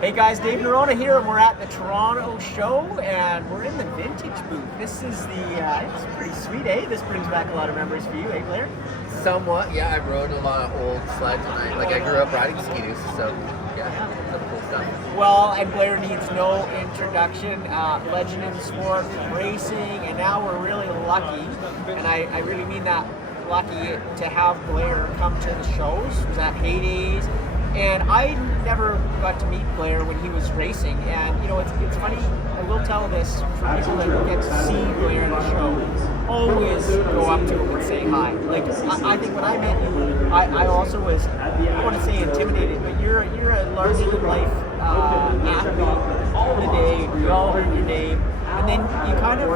Hey guys, Dave Norona here, and we're at the Toronto show, and we're in the vintage booth. This is it's pretty sweet, eh? This brings back a lot of memories for you, eh, Blair? Somewhat, yeah. I rode a lot of old sleds, and I grew up riding ski-doos, so yeah, some cool stuff. Well, and Blair needs no introduction. Legend in the sport, racing, and now we're really lucky, and I really mean that, lucky to have Blair come to the shows. It was at Heydays. And I never got to meet Blair when he was racing. And, you know, it's funny, I will tell this for people that get to see Blair in the show, always go up to him and say hi. Like, I think when I met you, I also was, I don't want to say intimidated, but you're a larger-than-life athlete all the day, we all heard your name. And then you kind of,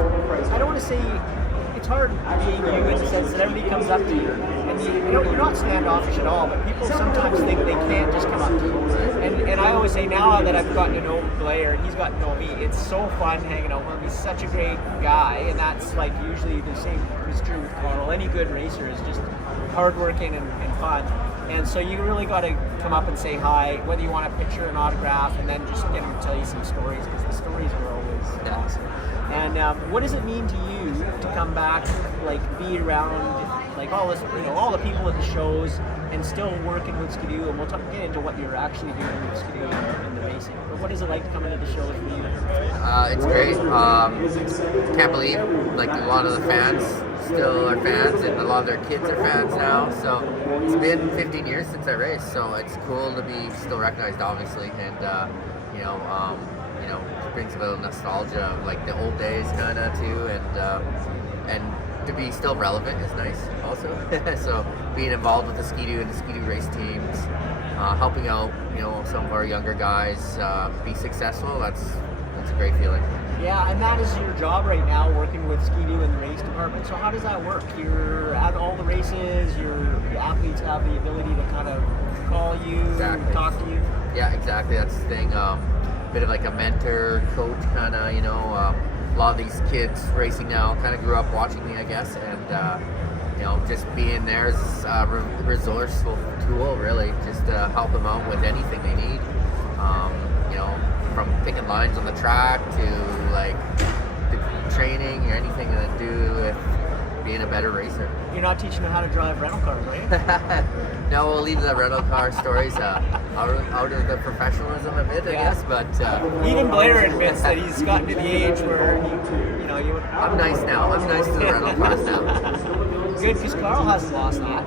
I don't want to say, it's hard being you in the sense that everybody comes up to you, and you're not standoffish at all, but people sometimes think they can't just come up to you. And I always say, now that I've gotten to know Blair and he's gotten to know me, it's so fun hanging out with him. He's such a great guy, and that's like usually the same is true with Carl. Any good racer is just hardworking and fun. And so you really got to come up and say hi, whether you want a picture, an autograph, and then just get him to tell you some stories, because the stories are always awesome. And what does it mean to you to come back, like be around, like all this, all the people at the shows, and still working with Skidoo? And we'll get into what you're actually doing with Skidoo and the racing. But what is it like to come into the shows for you? It's great. Can't believe like a lot of the fans still are fans, and a lot of their kids are fans now. So it's been 15 years since I raced, so it's cool to be still recognized, obviously, and it brings a little nostalgia of like the old days kind of too, and to be still relevant is nice also. So being involved with the Ski-Doo and the Ski-Doo race teams, helping out some of our younger guys be successful, that's a great feeling. Yeah, and that is your job right now, working with Ski-Doo in the race department. So how does that work? You're at all the races, the athletes have the ability to kind of call you, exactly. Talk to you? Yeah, exactly, that's the thing. Bit of like a mentor, coach kind of, a lot of these kids racing now kind of grew up watching me, I guess, and just being there's a resourceful tool, really, just to help them out with anything they need, from picking lines on the track to like the training or anything to do with being a better racer. You're not teaching them how to drive rental cars, right? No, we'll leave the rental car stories out of the professionalism a bit, I guess. But even Blair admits that he's gotten to the age where I'm nice now. I'm nice to the rental cars now. Good, because Carl hasn't lost that.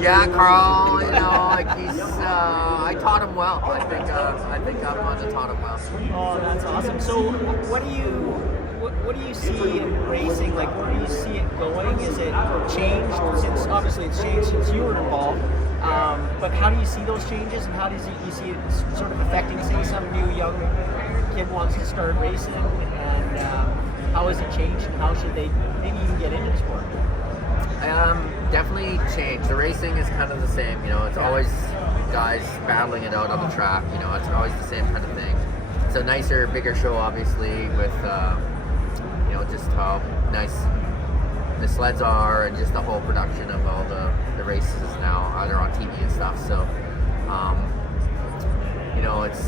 Yeah, Carl. He's. I taught him well. I think I'm the one that taught him well. Oh, that's awesome. So, what do you see in racing? Like, where do you see it going? Is it changed since, obviously it's changed since you were involved, but how do you see those changes, and how does you see it sort of affecting, say, some new young kid wants to start racing, and how has it changed, and how should they maybe even get into the sport? Definitely changed. The racing is kind of the same, it's always guys battling it out on the track, it's always the same kind of thing. It's a nicer, bigger show, obviously, with just how nice the sleds are, and just the whole production of all the races now, either on TV and stuff. So, it's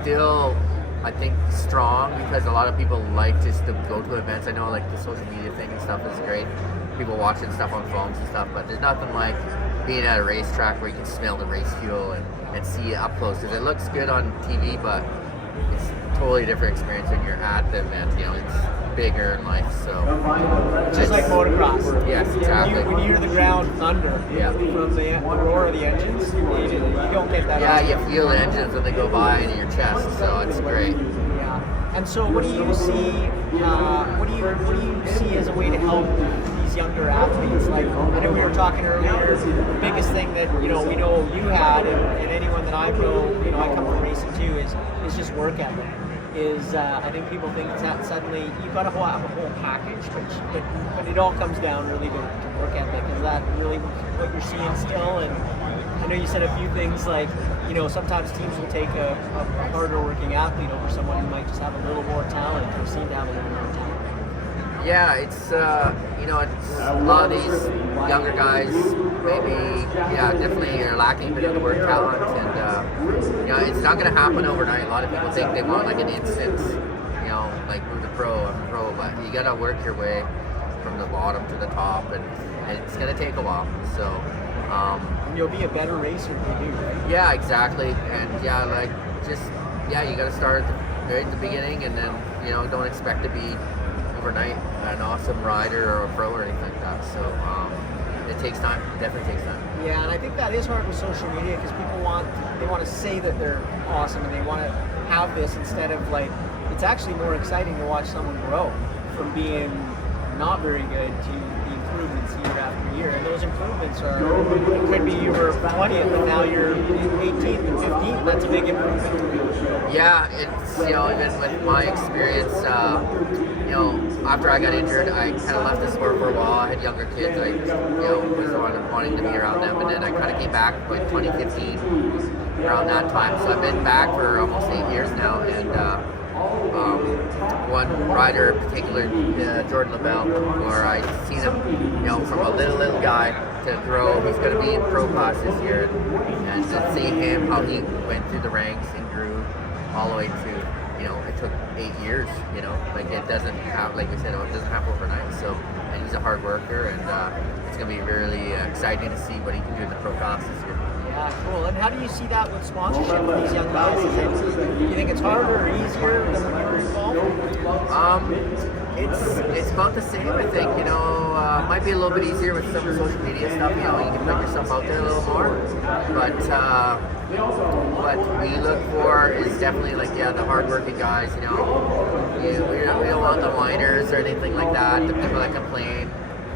still, I think, strong, because a lot of people like just to go to events. I know, like, the social media thing and stuff is great. People watching stuff on phones and stuff, but there's nothing like being at a racetrack where you can smell the race fuel and see it up close. Because it looks good on TV, but it's a totally different experience when you're at the event. It's bigger in life, so just like motocross. Yes, exactly. When you hear the ground thunder from the roar of the engines, you don't get that. Yeah, you feel the engines when they go by into your chest, so it's great. Yeah. And so, what do you see? What do you see as a way to help these younger athletes? Like, I know we were talking earlier. The biggest thing that we know you had, and anyone that I know, I come from racing too, is just work ethic. I think people think that suddenly you've got to have a whole package, but it all comes down really to work ethic. Is that really what you're seeing still? And I know you said a few things like, sometimes teams will take a harder working athlete over someone who might just have a little more talent or seem to have a little more talent. Yeah, it's it's a lot of these younger guys maybe definitely are lacking a bit of the work talent, and it's not going to happen overnight. A lot of people think they want like an instant, like move to pro, I'm a pro, but you got to work your way from the bottom to the top, and it's going to take a while. So. And you'll be a better racer if you do, right? Yeah, exactly, and you got to start right at the beginning, and then don't expect to be overnight an awesome rider or a pro or anything like that. So it takes time. It definitely takes time. Yeah, and I think that is hard with social media because people want to say that they're awesome and they want to have this instead of like it's actually more exciting to watch someone grow from being not very good to the improvements year after year. And those improvements are, it could be you were 20th and now you're 18th and 15th. That's a big improvement. Yeah, it's, even with my experience, after I got injured, I kind of left the sport for a while. I had younger kids. I, was wanting to be around them. And then I kind of came back with 2015 around that time. So I've been back for almost 8 years now. And, one rider in particular, Jordan LaBelle, where I seen him, from a little guy to grow. He's going to be in pro class this year, and to see him how he went through the ranks and grew all the way to, it took 8 years. Like it doesn't have, like we said, it doesn't happen overnight. So, and he's a hard worker, and it's going to be really exciting to see what he can do in the pro class this year. Yeah, cool. And how do you see that with sponsorship for these young guys? Do you think it's harder or easier than when you were involved? It's about the same, I think. Might be a little bit easier with some of the social media stuff. You can put yourself out there a little more. But what we look for is definitely the hardworking guys. We don't want the whiners or anything like that. The people that complain.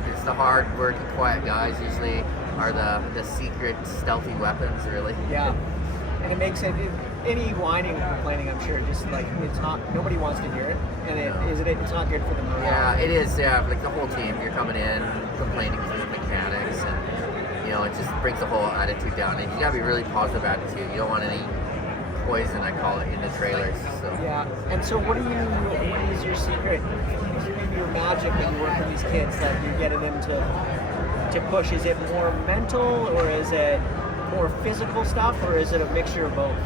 It's the hard-working, quiet guys usually are the secret, stealthy weapons, really. Yeah, and it makes any whining or complaining, I'm sure, just like it's not, nobody wants to hear it, and it's not good for the morale. Yeah, it is. Yeah, like the whole team, you're coming in complaining to the mechanics, and it just brings the whole attitude down. And you gotta be really positive attitude. You don't want any poison, I call it, in the trailers. So. Yeah, and so what is your secret? Maybe your magic when you work with these kids that you're getting them to push? Is it more mental, or is it more physical stuff, or is it a mixture of both?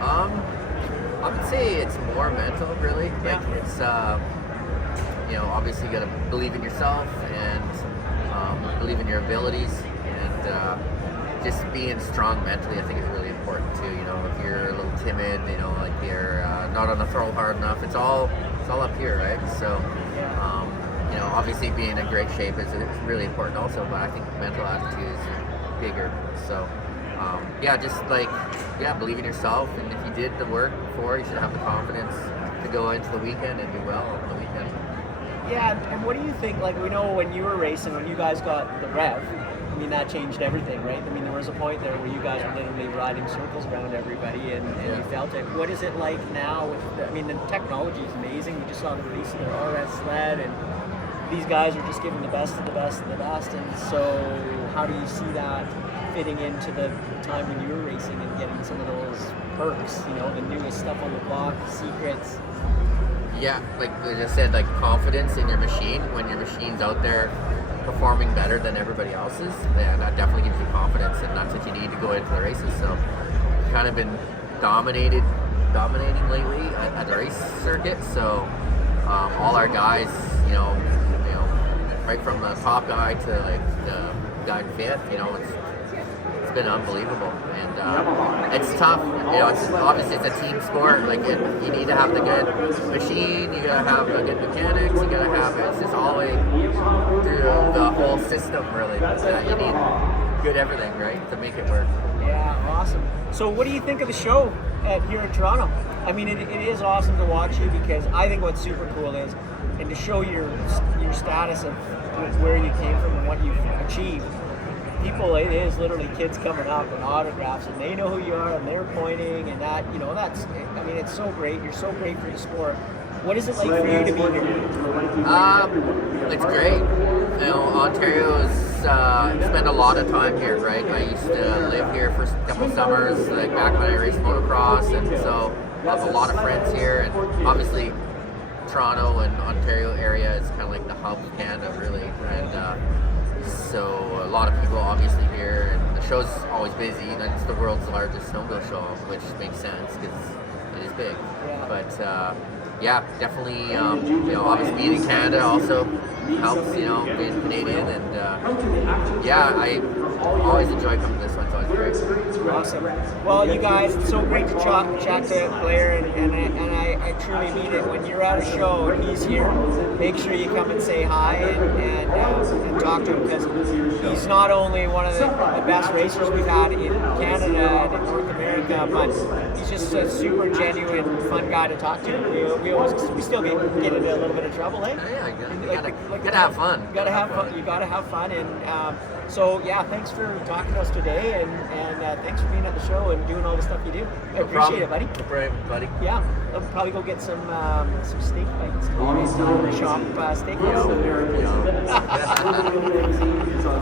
I would say it's more mental, really. Yeah. Like it's obviously you gotta believe in yourself and believe in your abilities, and just being strong mentally, I think, is really important too. If you're a little timid, like you're not on the throttle hard enough, it's all up here, right? So. Obviously being in great shape is really important also, but I think mental attitude is bigger. So, believe in yourself, and if you did the work before, you should have the confidence to go into the weekend and do well on the weekend. Yeah, and what do you think, like we know when you were racing, when you guys got the rev, I mean, that changed everything, right? I mean, there was a point there where you guys were literally riding circles around everybody, and you felt it. What is it like now? The technology is amazing. We just saw the release of their RS sled, and these guys are just giving the best of the best of the best. And so how do you see that fitting into the time when you were racing and getting some of those perks, the newest stuff on the block, the secrets? Yeah, like I just said, like confidence in your machine. When your machine's out there performing better than everybody else's, then that definitely gives you confidence, and that's what you need to go into the races. So kind of been dominating lately at the race circuit. So all our guys, right from the top guy to like the guy in fifth, it's been unbelievable, and it's tough. It's obviously it's a team sport. Like you need to have the good machine, you gotta have the good mechanics, you gotta have it's just all the way through the whole system, really. You need good everything, right, to make it work. Yeah, awesome. So what do you think of the show here in Toronto? I mean, it is awesome to watch you, because I think what's super cool is, and to show your status of where you came from and what you've achieved. People, it is literally kids coming up and autographs, and they know who you are, and they're pointing, and that, that's, I mean, it's so great. You're so great for the sport. What is it like for you to be here? It's great. Ontario's spent a lot of time here, right? I used to live here for a couple summers, like back when I raced motocross, and so I have a lot of friends here, and obviously Toronto and Ontario area is kind of like the hub of Canada, really, and so a lot of people obviously here, and the show's always busy. And it's the world's largest snowmobile show, which makes sense because it is big. Yeah. But yeah, definitely, obviously being in Canada also helps, being Canadian, and yeah, I always enjoy coming to this one, so it's great. Awesome. Well, you guys, it's so great to chat to Blair, and I truly mean it. When you're at a show and he's here, make sure you come and say hi and talk to him, because he's not only one of the best racers we've had in Canada and in North America, but he's just a super genuine, fun guy to talk to. We still get into a little bit of trouble, eh? Yeah, you gotta have fun. You gotta have fun. You gotta have fun, and so yeah, thanks for talking to us today, and thanks for being at the show and doing all the stuff you do. I appreciate it, buddy. No problem, buddy. Yeah, I'll probably go get some steak bites. Shop steak bites. Yeah.